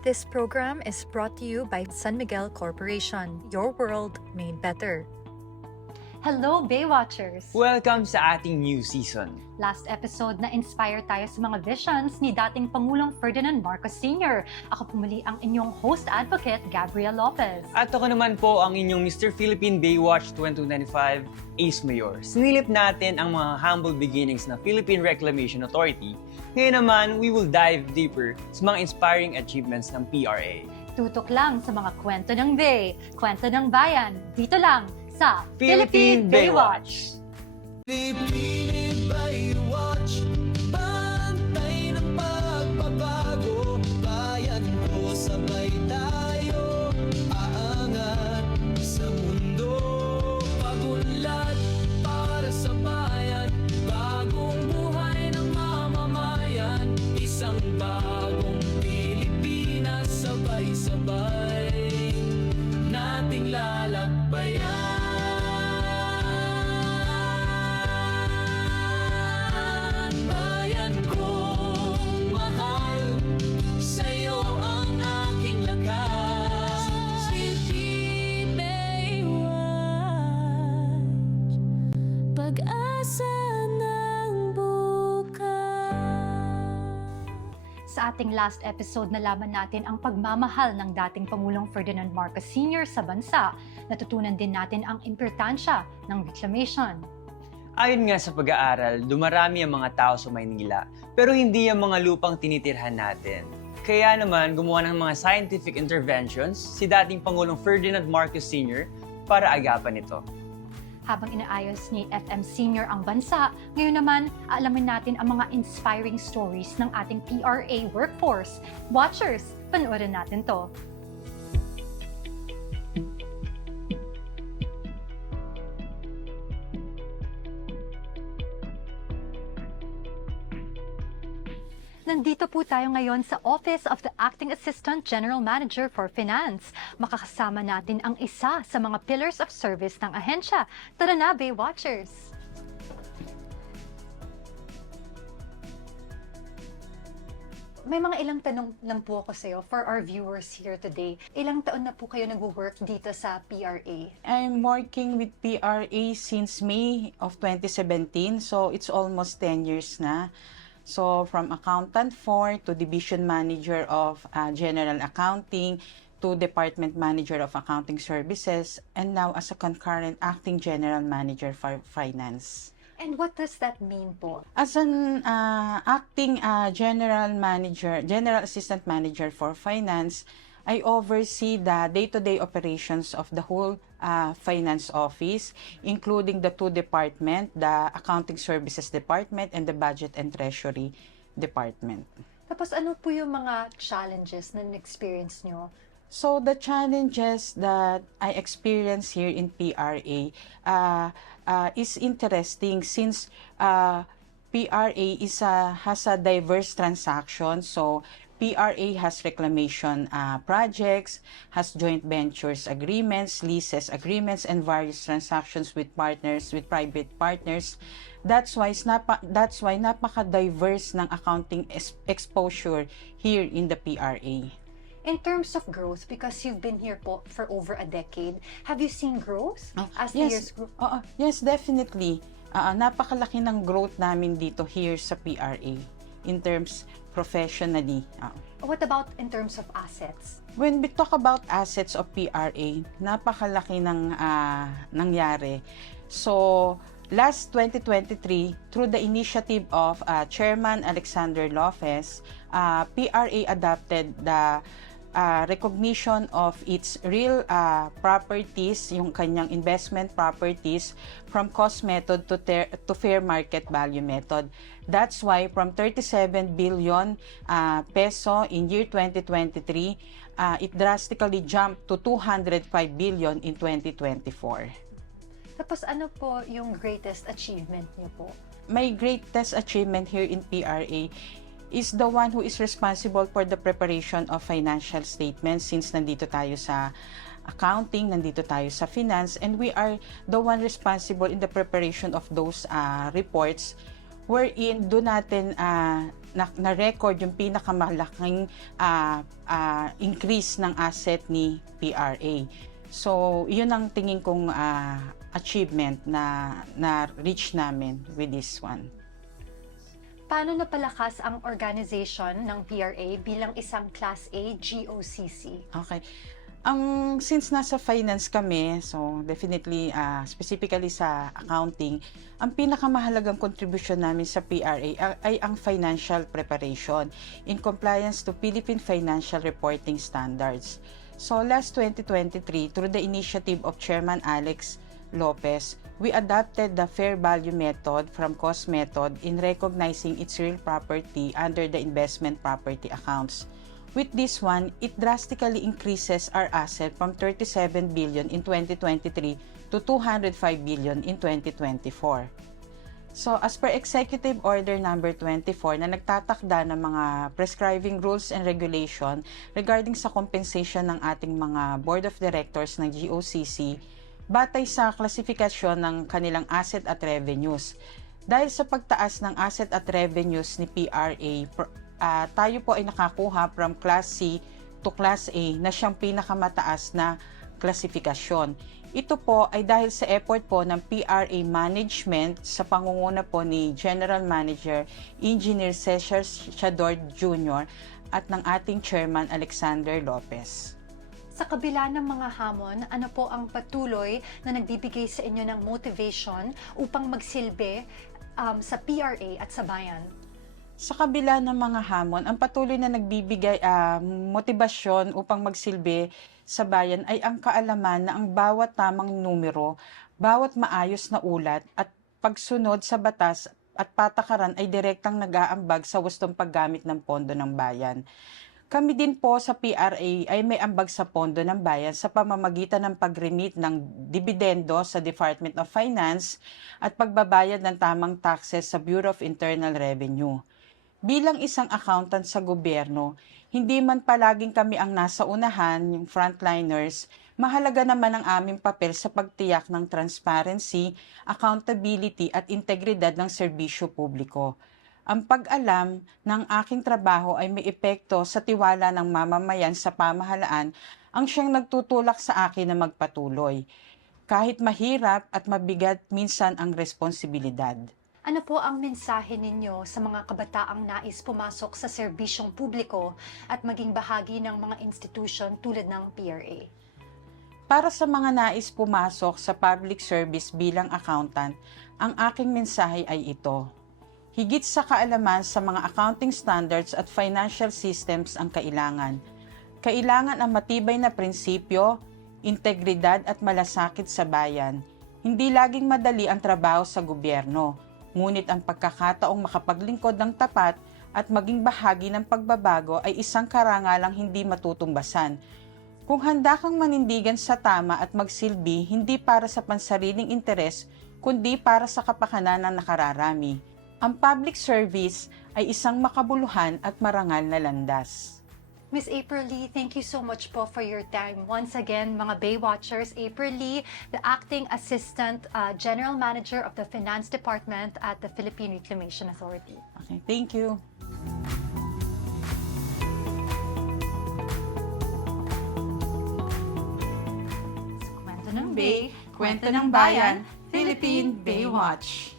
This program is brought to you by San Miguel Corporation, your world made better. Hello, Baywatchers! Welcome sa ating new season. Last episode na inspire tayo sa mga visions ni dating Pangulong Ferdinand Marcos Sr. Ako pumuli ang inyong host advocate, Gabriel Lopez. At ako naman po ang inyong Mr. Philippine Baywatch 2095, Ace Mayor. Sinilip natin ang mga humble beginnings ng Philippine Reclamation Authority. Ngayon naman, we will dive deeper sa mga inspiring achievements ng PRA. Tutok lang sa mga kwento ng Bay, kwento ng bayan, dito lang sa Philippine Baywatch! Philippine Baywatch, bantay ng pagbabago. Bayan ko, sabay tayo, aangat sa mundo. Pagunlad para sa bayan, bagong buhay ng mamamayan. Isang bagong Pilipinas, sabay-sabay nating lalakbayan. Sa ating last episode, nalaman natin ang pagmamahal ng dating Pangulong Ferdinand Marcos Sr. sa bansa. Natutunan din natin ang importansya ng reclamation. Ayon nga sa pag-aaral, dumarami ang mga tao sa Maynila, pero hindi ang mga lupang tinitirhan natin. Kaya naman, gumawa ng mga scientific interventions si dating Pangulong Ferdinand Marcos Sr. para agapan ito. Habang inaayos ni FM Senior ang bansa, ngayon naman, aalamin natin ang mga inspiring stories ng ating PRA workforce. Watchers, panoorin natin to. Nandito po tayo ngayon sa Office of the Acting Assistant General Manager for Finance. Makakasama natin ang isa sa mga pillars of service ng ahensya. Tara na, Baywatchers! May mga ilang tanong lang po ako sa'yo for our viewers here today. Ilang taon na po kayo nag-work dito sa PRA? I'm working with PRA since May of 2017, so it's almost 10 years na. So from Accountant 4 to Division Manager of General Accounting to Department Manager of Accounting Services, and now as a concurrent Acting General Manager for Finance. And what does that mean po? As an Acting General Manager, General Assistant Manager for Finance, I oversee the day-to-day operations of the whole finance office, including the two departments, the Accounting Services Department and the Budget and Treasury Department. Tapos ano po yung mga challenges na na-experience nyo? So the challenges that I experience here in PRA is interesting since PRA has a diverse transaction. So PRA has reclamation projects, has joint ventures agreements, leases agreements, and various transactions with partners, with private partners. That's why napaka-diverse ng accounting exposure here in the PRA. In terms of growth, because you've been here po for over a decade, have you seen growth as the years grow? Yes, definitely. Napakalaki ng growth namin dito here sa PRA in terms professionally. What about in terms of assets? When we talk about assets of PRA, napakalaki ng nangyari. So, last 2023, through the initiative of Chairman Alexander Lopez, PRA adopted the recognition of its real properties, yung kanyang investment properties, from cost method to fair market value method. That's why from 37 billion peso in year 2023, it drastically jumped to 205 billion in 2024. Tapos ano po yung greatest achievement niyo po? My greatest achievement here in PRA is the one who is responsible for the preparation of financial statements, since nandito tayo sa accounting, nandito tayo sa finance, and we are the one responsible in the preparation of those reports wherein doon natin na-record yung pinakamalaking increase ng asset ni PRA. So, yun ang tingin kong achievement na reach namin with this one. Paano napalakas ang organization ng PRA bilang isang Class A GOCC? Okay. Since nasa finance kami, so definitely, specifically sa accounting, ang pinakamahalagang contribution namin sa PRA ay ang financial preparation in compliance to Philippine Financial Reporting Standards. So last 2023, through the initiative of Chairman Alex Lopez, we adopted the fair value method from cost method in recognizing its real property under the investment property accounts. With this one, it drastically increases our asset from 37 billion in 2023 to 205 billion in 2024. So, as per Executive Order number 24 na nagtatakda ng mga prescribing rules and regulation regarding sa compensation ng ating mga Board of Directors ng GOCC, batay sa klasifikasyon ng kanilang asset at revenues. Dahil sa pagtaas ng asset at revenues ni PRA, tayo po ay nakakuha from Class C to Class A na siyang pinakamataas na klasifikasyon. Ito po ay dahil sa effort po ng PRA management sa pangunguna po ni General Manager Engineer Cesar Chador Jr. at ng ating Chairman Alexander Lopez. Sa kabila ng mga hamon, ano po ang patuloy na nagbibigay sa inyo ng motivation upang magsilbi sa PRA at sa bayan? Sa kabila ng mga hamon, ang patuloy na nagbibigay motibasyon upang magsilbi sa bayan ay ang kaalaman na ang bawat tamang numero, bawat maayos na ulat at pagsunod sa batas at patakaran ay direktang nag-aambag sa wastong paggamit ng pondo ng bayan. Kami din po sa PRA ay may ambag sa pondo ng bayan sa pamamagitan ng pag-remit ng dividendo sa Department of Finance at pagbabayad ng tamang taxes sa Bureau of Internal Revenue. Bilang isang accountant sa gobyerno, hindi man palaging kami ang nasa unahan, yung frontliners, mahalaga naman ang aming papel sa pagtiyak ng transparency, accountability at integridad ng serbisyo publiko. Ang pag-alam ng aking trabaho ay may epekto sa tiwala ng mamamayan sa pamahalaan ang siyang nagtutulak sa akin na magpatuloy. Kahit mahirap at mabigat minsan ang responsibilidad. Ano po ang mensahe ninyo sa mga kabataang nais pumasok sa serbisyong publiko at maging bahagi ng mga institusyon tulad ng PRA? Para sa mga nais pumasok sa public service bilang accountant, ang aking mensahe ay ito. Higit sa kaalaman sa mga accounting standards at financial systems ang kailangan. Kailangan ang matibay na prinsipyo, integridad at malasakit sa bayan. Hindi laging madali ang trabaho sa gobyerno. Ngunit ang pagkakataong makapaglingkod ng tapat at maging bahagi ng pagbabago ay isang karangalang hindi matutumbasan. Kung handa kang manindigan sa tama at magsilbi hindi para sa pansariling interes, kundi para sa kapakanan ng nakararami. Ang public service ay isang makabuluhan at marangal na landas. Miss April Lee, thank you so much po for your time. Once again, mga Baywatchers, April Lee, the Acting Assistant General Manager of the Finance Department at the Philippine Reclamation Authority. Okay, thank you. Kwento ng Bay, Kwento ng Bayan, Philippine Baywatch.